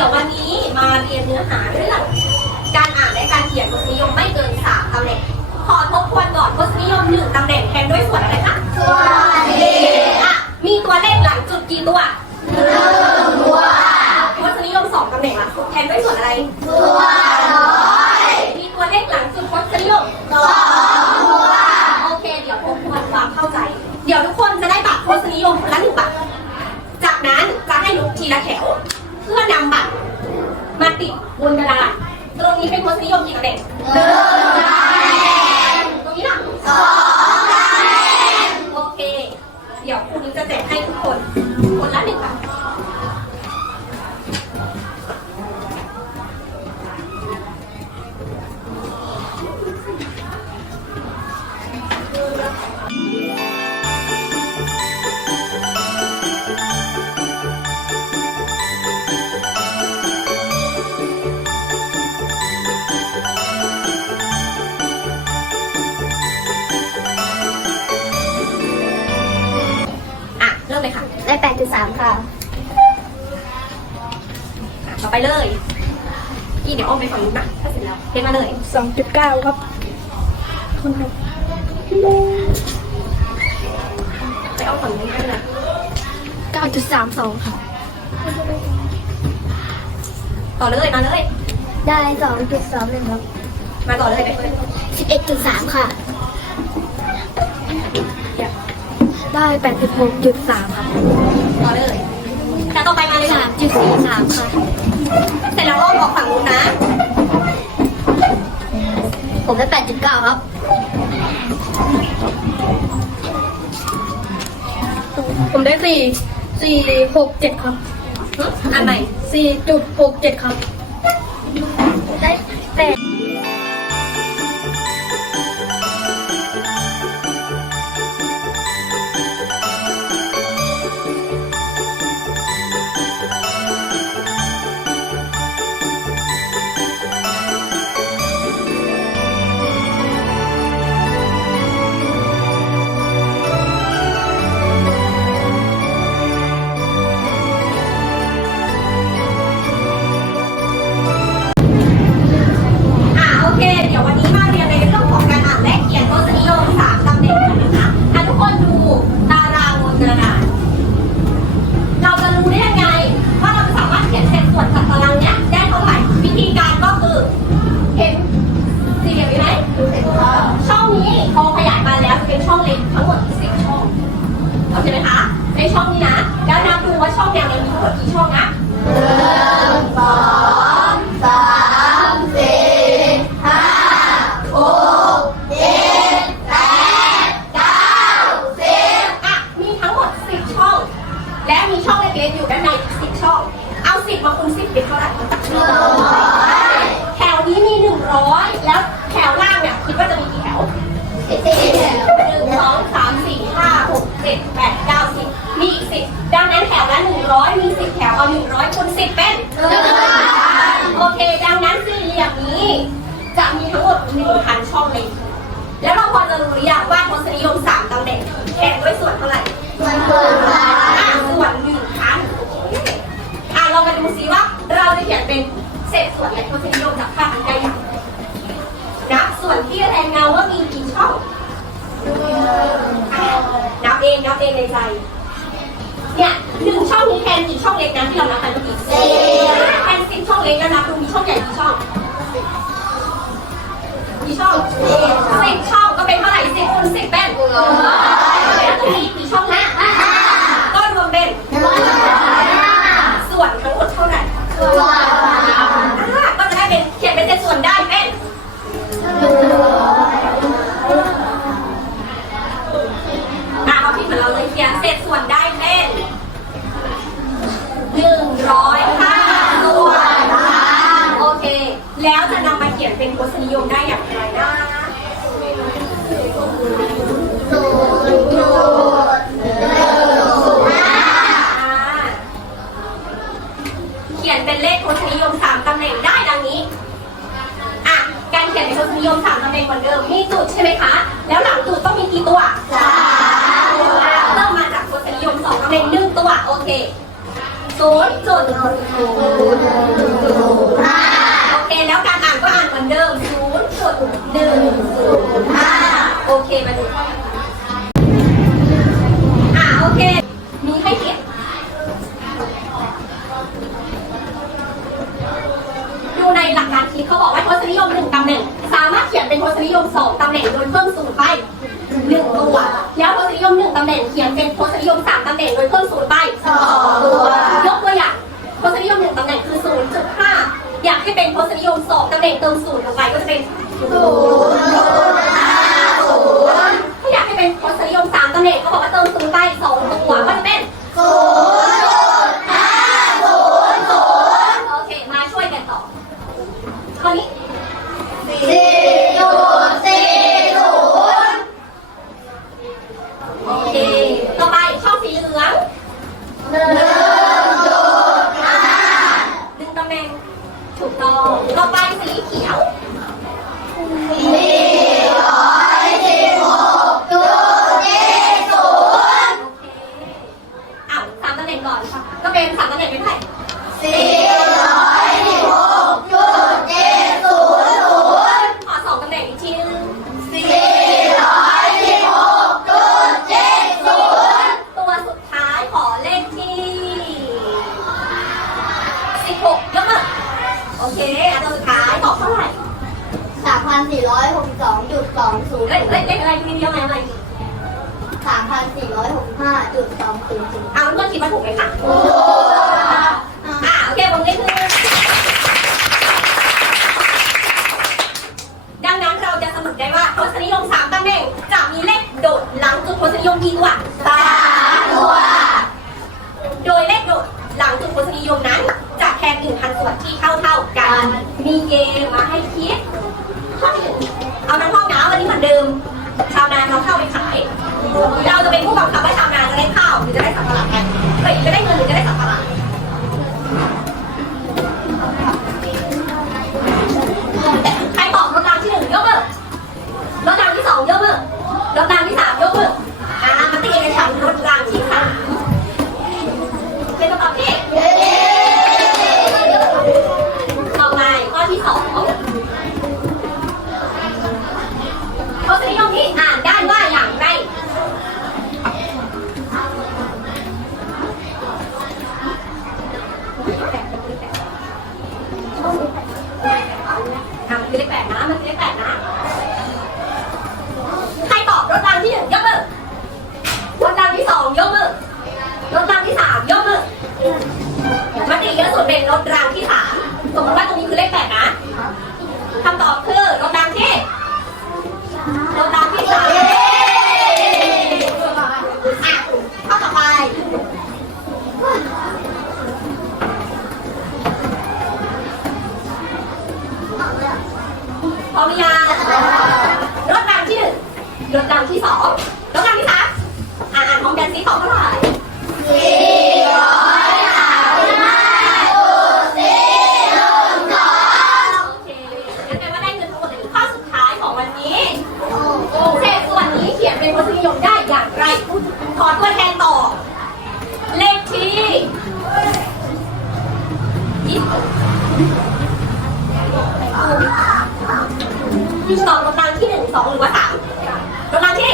ดี๋ยววันนี้มาเรียนเนื้อหาเรื่องการอ่านและการเขียนทศนิยมไม่เกินสามตำแหน่ง ขอทบทวนก่อนทศนิยมหนึ่งตำแหน่งแทนด้วยส่วนอะไรคะ ส่วนที่อะ มีตัวเลขหลังจุดกี่ตัวหนึ่งตัวทศนิยมสองตำแหน่งละแทนด้วยส่วนอะไรตัวร้อยมีตัวเลขหลังจุดทศนิยมสองตัวโอเค เดี๋ยวทบทวนความเข้าใจ เดี๋ยวทุกคนจะได้บัตรทศนิยมคนละหนึ่งบัตรจากนั้นจะให้ลุกทีละแถว เพื่อนำบัตร มาติดบนกระดาษ ตรงนี้เป็นทศนิยมกี่ตำแได้แปดจุดสามค่ะอะ ต่อไปเลยพี่เดี๋ยวอ้อมไปฝั่งนู้นนะถ้าเสร็จแล้วเทมาเลย สองจุดเก้าครับคนครับไปอ้อมฝั่งนู้นให้นะเก้าจุดสามสองค่ะ ต่อเลยมาเลย ได้สองจุดสองหนึ่งครับมาต่อเลยไปเลยสิบเอ็ดจุดสามค่ะ ได้แปดสิบหกจุดสามครับต่อเลย แต่ต่อไปมาเลยสาค่ะมจุดสี่สามค่ะ เสร็จแล้วอ้อมออกฝั่งนู้นนะ ผมได้แปดจุดเก้าครับ ผมได้สี่สี่หกเจ็ดครับหึอันใหม่สี่จุดหกเจ็ดครับ นกี่ช่องเล็กนะที่เรานับไปเมื่อกี้แทนสิบช่องเล็กแล้วนับดูมีช่องใหญ่กี่ช่องกี่ช่องสิบช่องก็เป็นเท่าไหร่สิบคูณสิบเป็น เหล็กก่อนค่ะก็เป็นสามตำเหล็กไม่ได้สี่ร้อยสิบหกจุดเจ็ดศูนย์ศูนย์ขอสองตำเหล็กอีกทีนึงสี่ร้อยสิบหกจุดเจ็ดศูนย์ตัวสุดท้ายขอเลขที่สิบหกยกมือโอเคตัวสุดท้ายขอเท่าไหร่สามพันสี่ร้อยหกสิบสองจุดสองศูนย์เฮ้ยเฮ้ยเลขอะไรทีเดียวไหนอะไร สามพันสี่ร้อย หกสิบห้าจุดสองศูนย์ศูนย์เอาเพื่อนคิดว่าถูกไหมคะอ่าโอเคผมเลขคือดังนั้นเราจะสรุปได้ว่าทศนิยมสามตำแหน่งจะมีเลขโดดหลังจุดทศนิยมกี่ตัวสามตัว โดยเลขโดดหลังจุดทศนิยมนั้นจะแทนหนึ่งพันส่วนที่เท่าเท่าๆกัน มีเกมมาให้ เป็นรถรางที่สามสมมติว่าตรงนี้คือเลขแปดนะคำตอบคือรถรางที่รถรางที่สามอะข้อต่อไปพร้อมยังรถรางที่หนึ่งรถรางที่สอง ตอบรถรางที่หนึ่งสองหรือว่าสามรถรางที่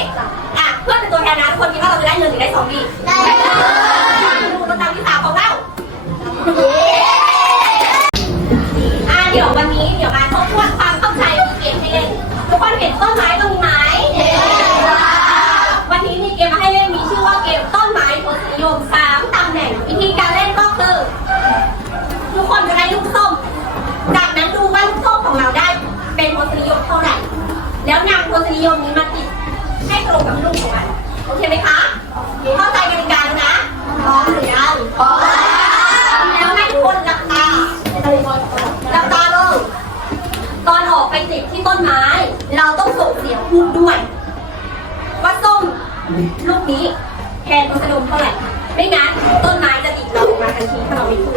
อะเพื่อนเป็นตัวแทนนะทุกคนคิดว่าเราจะได้เงินหรือได้สองดีไดูรถรางที่สามของเราอะเดี๋ยววันนี้เดี๋ยวมาทบทวนความเข้าใจเกมให้เล่นทุกคนเห็นต้นไม้ ยมนี้มาติดให้ตรงกับลูกของมันโอเคไหมคะเข้าใจกติกาแล้วนะพร้อมหรือยังพร้อมแล้วให้ทุกคนหลับตาหลับตาลงตอนออกไปติดที่ต้นไม้ เราต้องส่งเสียงพูดด้วยว่าส้มลูกนี้แทนทศนิยมเท่าไหร่ไม่งั้นต้นไม้จะติดเราออกมาทันทีถ้าเราไม่พูด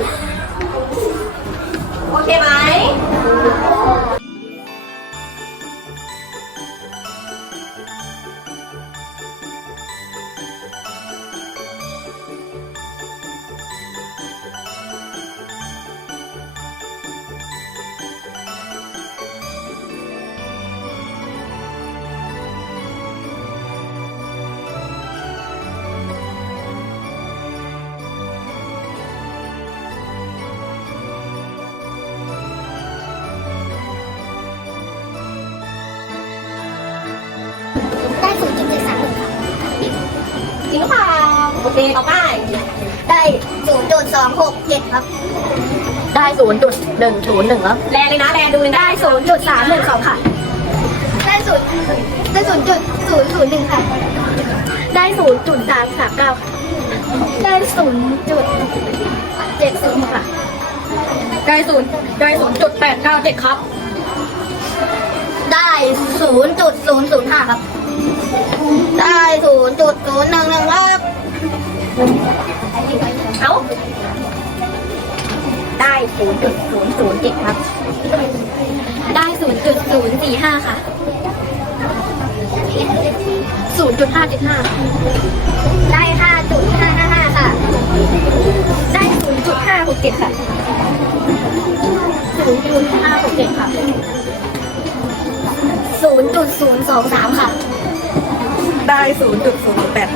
จริงหรือเปล่าโอเคต่อไป ได้ศูนย์จุดสองหกเจ็ดครับ ได้ศูนย์จุดหนึ่งศูนย์หนึ่งครับแรงเลยนะแรงดูเลยนะได้ศูนย์จุดสามหนึ่งสองค่ะ ได้ศูนย์ได้ศูนย์จุดศูนย์ศูนย์หนึ่งค่ะ ได้ศูนย์จุดสามสามเก้าได้ศูนย์จุดเจ็ดศูนย์ค่ะ ได้ศูนย์ได้ศูนย์จุดแปดเก้าเจ็ดครับ ได้ศูนย์จุดศูนย์ศูนย์ห้าครับ ได้ศูนย์จุดศูนย์หนึ่งหนึ่งครับเอ้าได้ศูนย์จุดศูนย์ศูนย์เจ็ดครับ ได้ศูนย์จุดศูนย์สี่ห้าค่ะศูนย์จุดห้าเจ็ดห้าได้ห้าจุดห้าห้าห้าค่ะ ได้ศูนย์จุดห้าหกเจ็ดค่ะศูนย์จุดห้าหกเจ็ดค่ะศูนย์จุดศูนย์สองสามค่ะ ได้ศูนย์จุดศูนย์แปด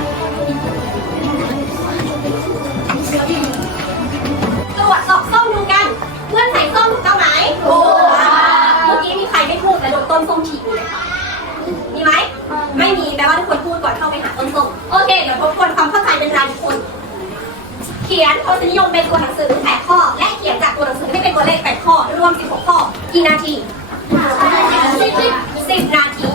ตรวจสอบส้มดูกัน เพื่อนใส่ส้มถูกต้องไหมถูกเมื่อกี้มีใครไม่พูดแล้วโดนต้นส้มฉีกเลยค่ะ มีไหม ไม่มี แปลว่าทุกคนพูดก่อนเข้าไปหาต้นส้ม โอเค เดี๋ยวทบทวนความเข้าใจเป็นรายบุคคลเขียนทศนิยมเป็นตัวหนังสือ8ข้อ และเขียนจากตัวหนังสือให้เป็นตัวเลข8ข้อ รวม 16 ข้อ กี่นาที10นาที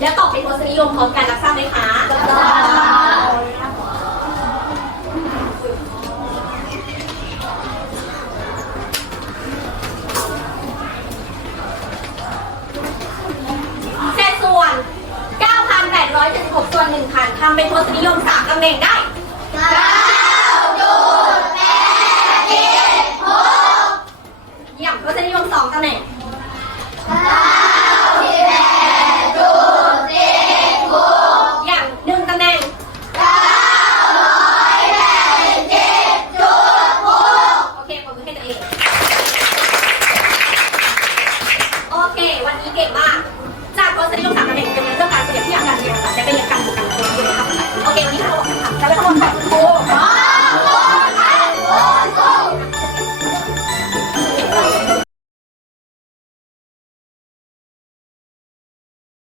แล้วตอบเป็นทศนิยมพร้อมกันรับทราบไหมคะเศษส่วน 9,876ส่วน1,000ทำเป็นทศนิยม3ตำแหน่งได้เยี่ยมทศนิยม2ตำแหน่ง